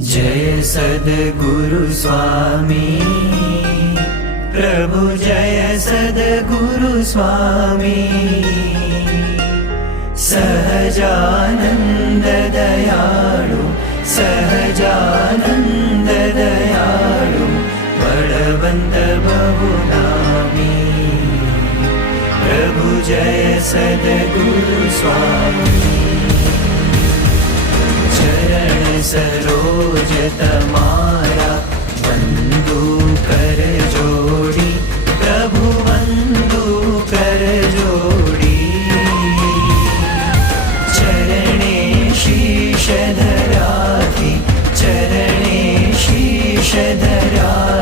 जय सद्गुरु स्वामी प्रभु, जय सद्गुरु स्वामी। सहजानंद दयाळु, सहजानंद दयाळु, बलवंत बहुनामी। प्रभु जय सद्गुरु स्वामी। चरण सरोज तमारा वंदू कर जोड़ी, प्रभु वंदू कर जोड़ी। चरणे शीश धराथी, चरणे शीश धरा